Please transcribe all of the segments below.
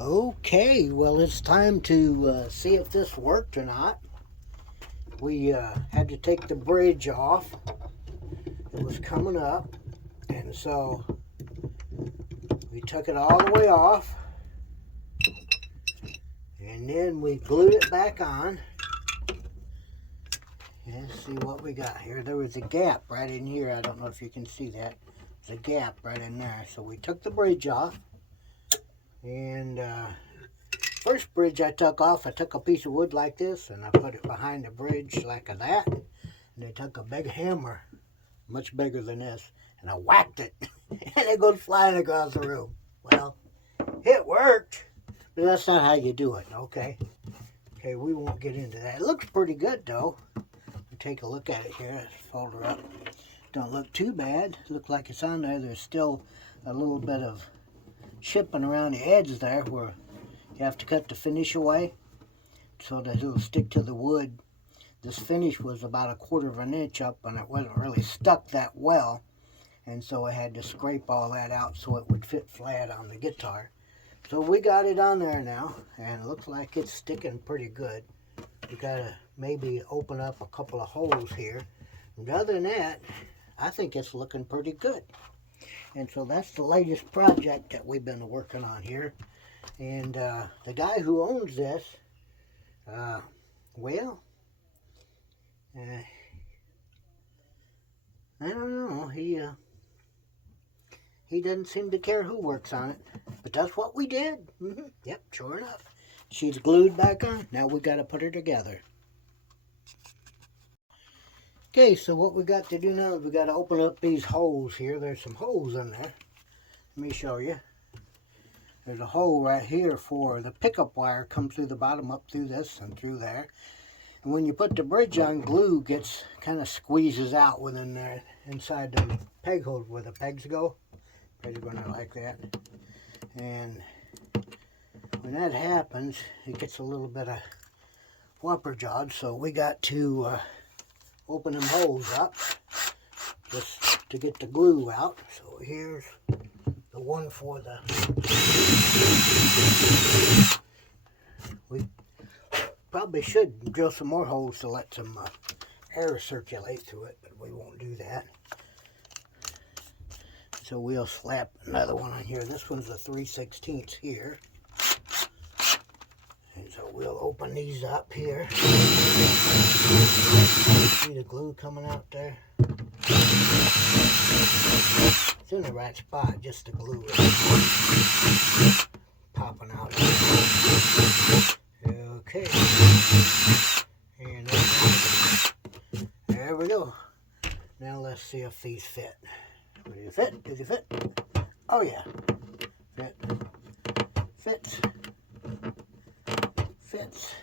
Okay, well, it's time to see if this worked or not. We had to take the bridge off. It was coming up, and so we took it all the way off, and then we glued it back on. And let's see what we got here. There was a gap right in here. I don't know if you can see that. There's a gap right in there. So we took the bridge off, and first bridge I took off, I took a piece of wood like this and I put it behind the bridge like that. And I took a big hammer, much bigger than this, and I whacked it. And it goes flying across the room. Well, it worked, but that's not how you do it, okay? Okay, we won't get into that. It looks pretty good though. Take a look at it here. Let's fold her up. Don't look too bad. Look like it's on there. There's still a little bit of chipping around the edge there where you have to cut the finish away so that it'll stick to the wood. This finish was about 1/4 of an inch up and it wasn't really stuck that well, and so I had to scrape all that out so it would fit flat on the guitar. So we got it on there now, and it looks like it's sticking pretty good. We gotta maybe open up a couple of holes here. And other than that, I think it's looking pretty good. And so that's the latest project that we've been working on here. And the guy who owns this, well, I don't know. He doesn't seem to care who works on it. But that's what we did. Yep, sure enough. She's glued back on. Now we got to put her together. Okay, so what we got to do now is we got to open up these holes here. There's some holes in there. Let me show you. There's a hole right here for the pickup wire. Comes through the bottom, up through this and through there. And when you put the bridge on, glue gets kind of squeezes out within there, inside the peg holes where the pegs go. Pegs going out like that. And when that happens, it gets a little bit of whopper jawed. So we got to open them holes up just to get the glue out. So here's the one for the... We probably should drill some more holes to let some air circulate through it, but we won't do that. So we'll slap another one on here. This one's a 3/16 here. And so we'll open these up here. See the glue coming out there? It's in the right spot, just the glue is popping out. Okay. And there we go. Now let's see if these fit. Do they fit? Do they fit? Oh yeah. Fit. Fits. Fits.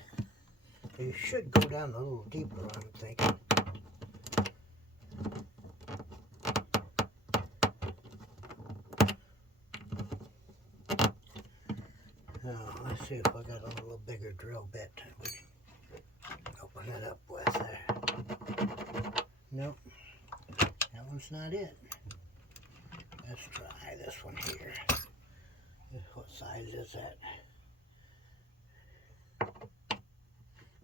They should go down a little deeper, I'm thinking. Now, let's see if I got a little bigger drill bit. We can open it up with there. Nope. That one's not it. Let's try this one here. What size is that?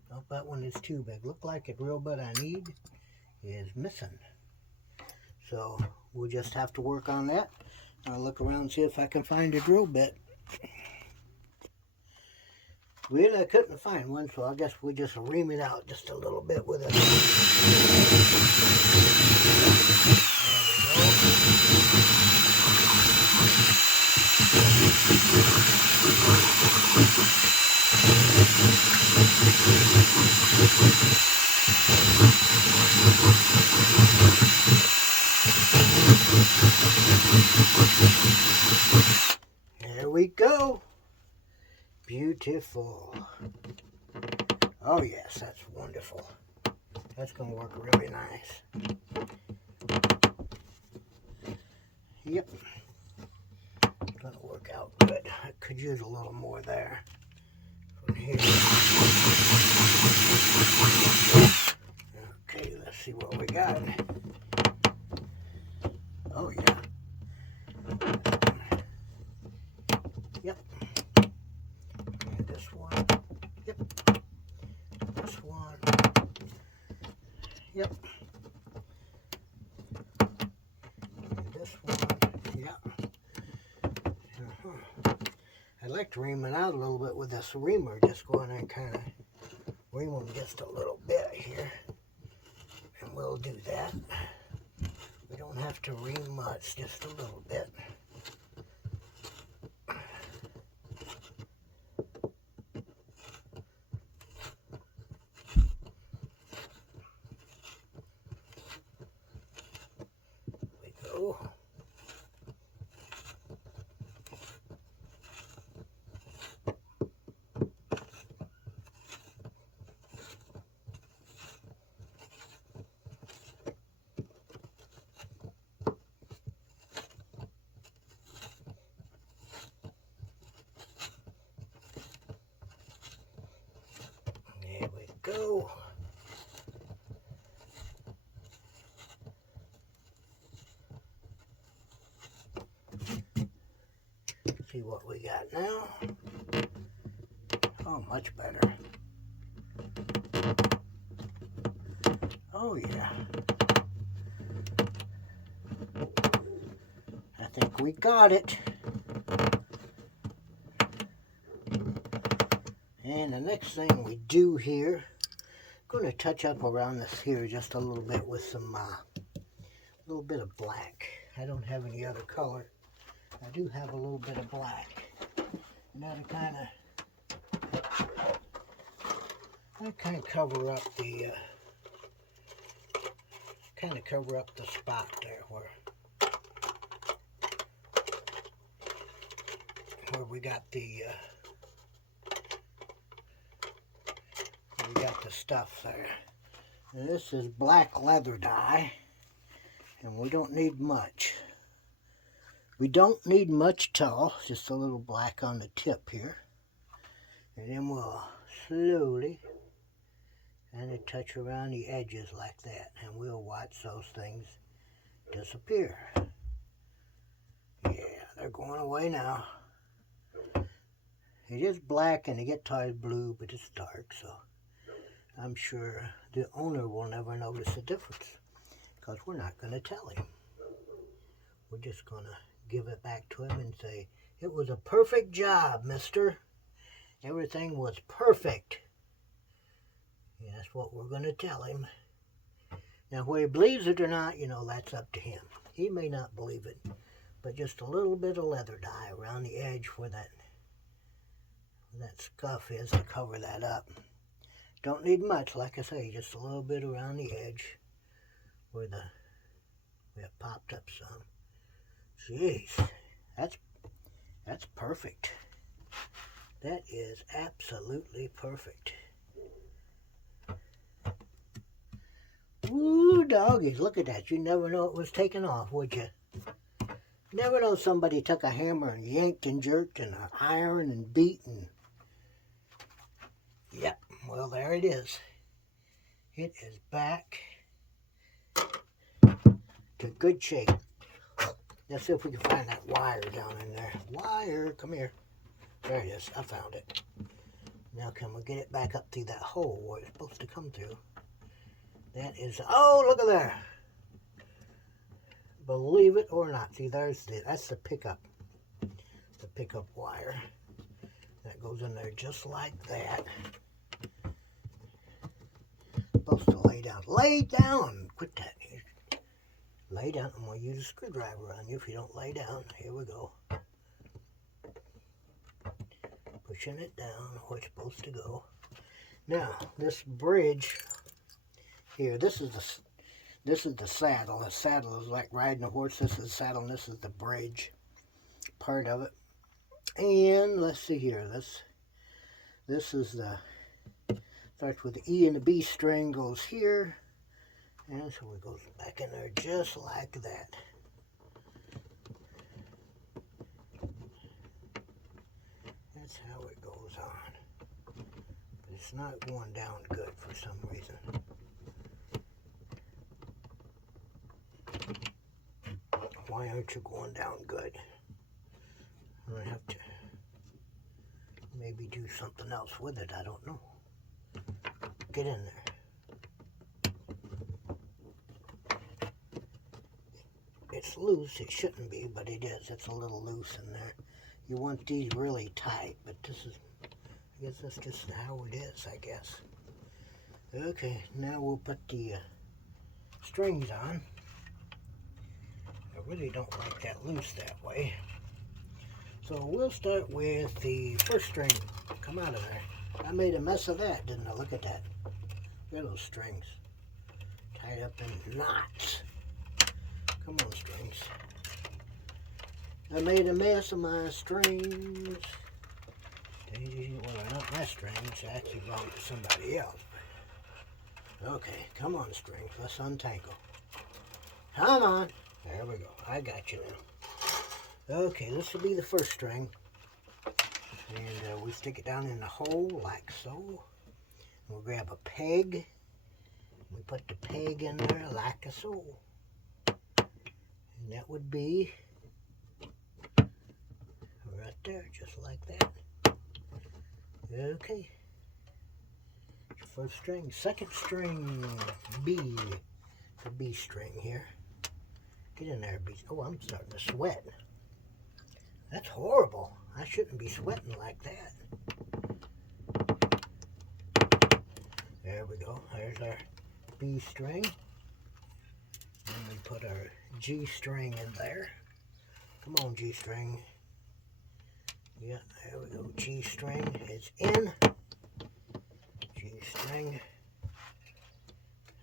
Nope, that one is too big. Look like the drill bit I need is missing. So we'll just have to work on that. I'll look around and see if I can find a drill bit. Well, I couldn't find one, so I guess we just ream it out just a little bit with it. There we go. Beautiful. Oh yes, that's wonderful. That's going to work really nice. Yep. Going to work out good. I could use a little more there. From here. Okay, let's see what we got. Oh yeah. Yep. I'd like to ream it out a little bit with this reamer. Just go in there and kind of ream them just a little bit here. And we'll do that. We don't have to ream much, just a little bit. There we go. There we go. See what we got now. Oh, much better. Oh yeah. I think we got it. And the next thing we do here, I'm going to touch up around this here just a little bit with some little bit of black. I don't have any other color. I do have a little bit of black. And that'll kind of cover up the spot there where we got the stuff there. And this is black leather dye, and we don't need much. We don't need much at all, just a little black on the tip here. And then we'll slowly kind of touch around the edges like that, and we'll watch those things disappear. Yeah, they're going away now. It is black and the guitar is blue, but it's dark, so I'm sure the owner will never notice the difference, because we're not going to tell him. We're just going to give it back to him and say, it was a perfect job, mister. Everything was perfect. And that's what we're going to tell him. Now, whether he believes it or not, you know, that's up to him. He may not believe it, but just a little bit of leather dye around the edge where that scuff is to cover that up. Don't need much, like I say, just a little bit around the edge where it popped up some. Jeez, that's perfect. That is absolutely perfect. Ooh, doggies, look at that. You never know it was taken off, would you? Never know somebody took a hammer and yanked and jerked and ironed and beat and... Yep, well, there it is. It is back to good shape. Let's see if we can find that wire down in there. Wire, come here. There it is, I found it. Now can we get it back up through that hole where it's supposed to come through? That is, oh, look at there. Believe it or not, see, that's the pickup wire. That goes in there just like that. Supposed to lay down. Lay down! Quit that. Lay down. I'm going to use a screwdriver on you if you don't lay down. Here we go. Pushing it down where it's supposed to go. Now, this bridge here, this is the saddle. The saddle is like riding a horse. This is the saddle, and this is the bridge part of it. And let's see here. This is the, starts with the E and the B string, goes here. And so it goes back in there just like that. That's how it goes on. But it's not going down good for some reason. Why aren't you going down good? I'm going to have to maybe do something else with it. I don't know. Get in there. It's loose. It shouldn't be, but it is. It's a little loose in there. you want these really tight, but this is, I guess that's just how it is, I guess. Okay, now we'll put the strings on. I really don't like that loose that way. So we'll start with the first string. Come out of there. I made a mess of that, didn't I? Look at that. Look at those strings. Tied up in knots. Come on, strings. I made a mess of my strings. Well, they're not my strings. They actually belong to somebody else. Okay, come on, strings. Let's untangle. Come on. There we go. I got you now. Okay, this will be the first string. And we stick it down in the hole like so. We'll grab a peg. We put the peg in there like so. And that would be right there, just like that. Okay. First string. Second string, B. The B string here. Get in there, B. Oh, I'm starting to sweat. That's horrible. I shouldn't be sweating like that. There we go. There's our B string. And we put our G string in there. Come on, G string. Yeah, there we go. G string is in. G string.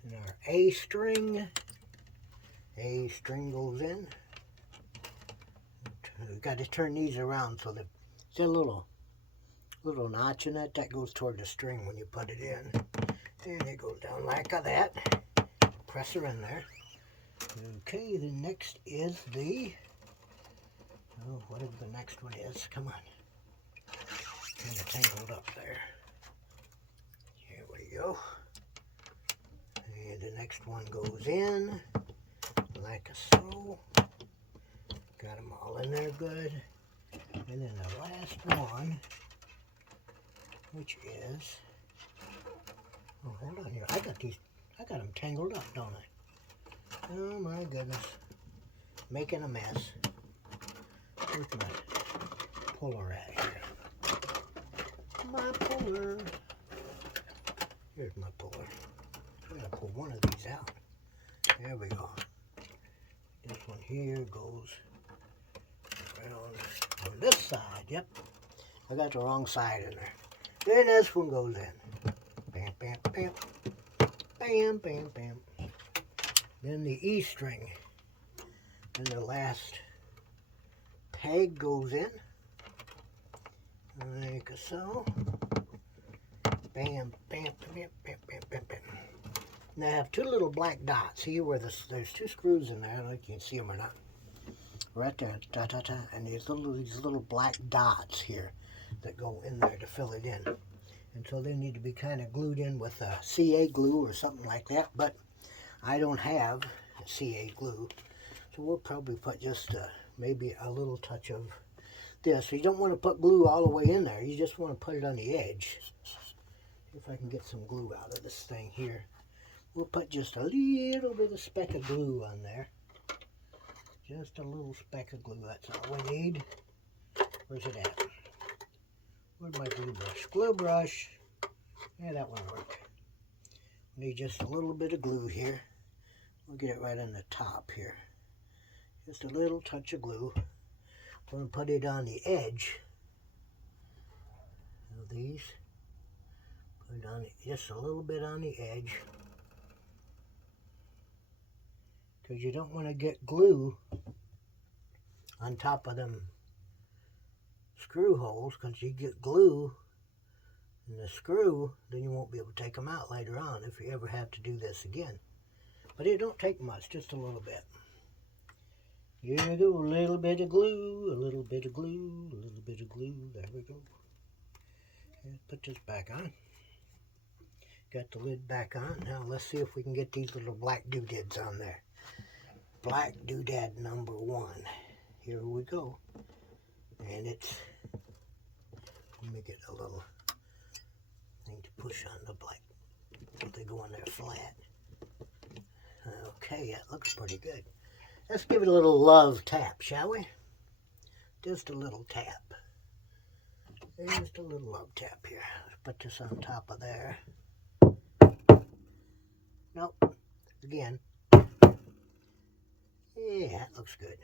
And our A string. A string goes in. We've got to turn these around so that there's a little notch in it that goes toward the string when you put it in. And it goes down like that. Press her in there. Okay, the next is the, oh, whatever the next one is. Come on. Kind of tangled up there. Here we go. And the next one goes in like so. Got them all in there good. And then the last one, which is, oh, hold on here. I got them tangled up, don't I? Oh my goodness. Making a mess. Where's my puller at here? My puller. Here's my puller. I'm going to pull one of these out. There we go. This one here goes around on this side. Yep. I got the wrong side in there. Then this one goes in. Bam, bam, bam. Bam, bam, bam. Then the E string. And the last peg goes in. Like so. Bam, bam, bam, bam, bam, bam, bam. Now I have two little black dots. See where there's two screws in there. I don't know if you can see them or not. Right there, da, da, da. And these little black dots here that go in there to fill it in. And so they need to be kind of glued in with a CA glue or something like that. But I don't have a CA glue. So we'll probably put just maybe a little touch of this. So you don't want to put glue all the way in there. You just want to put it on the edge. If I can get some glue out of this thing here. We'll put just a little bit of speck of glue on there. Just a little speck of glue. That's all we need. Where's it at? Where's my glue brush? Glue brush. Yeah, that one worked. We need just a little bit of glue here. We'll get it right on the top here. Just a little touch of glue. We're going to put it on the edge of these. Put it on just a little bit on the edge. Because you don't want to get glue on top of them screw holes, because you get glue in the screw, then you won't be able to take them out later on if you ever have to do this again. But it don't take much, just a little bit. Here we go, a little bit of glue, a little bit of glue, a little bit of glue. There we go. Let's put this back on. Got the lid back on. Now let's see if we can get these little black doodads on there. Black doodad number 1. Here we go. And it's, let me get a little thing to push on the black. They go on there flat. Okay, that looks pretty good. Let's give it a little love tap, shall we? Just a little tap. There's the little love tap here. Let's put this on top of there. Nope. Again. Yeah, that looks good.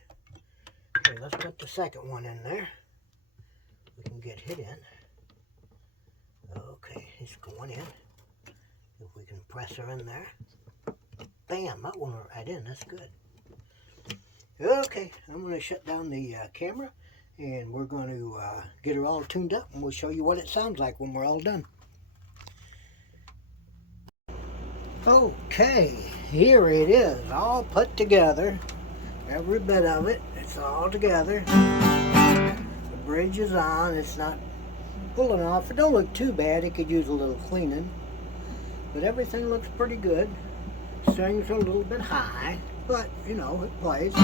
Okay, let's put the second one in there. We can get hit in. Okay, it's going in. If we can press her in there. Bam, that one went right in. That's good. Okay, I'm going to shut down the camera, and we're going to get her all tuned up, and we'll show you what it sounds like when we're all done. Okay, here it is, all put together. Every bit of it, it's all together. The bridge is on. It's not pulling off. It don't look too bad. It could use a little cleaning, but everything looks pretty good. Strings are a little bit high, but you know, it plays. All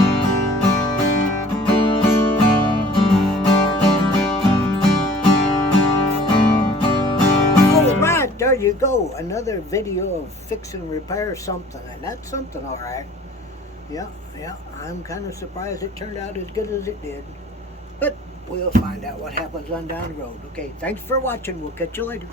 right, there you go. Another video of fix and repair something, and that's something, all right. Yeah, I'm kind of surprised it turned out as good as it did. But we'll find out what happens on down the road. Okay, thanks for watching. We'll catch you later.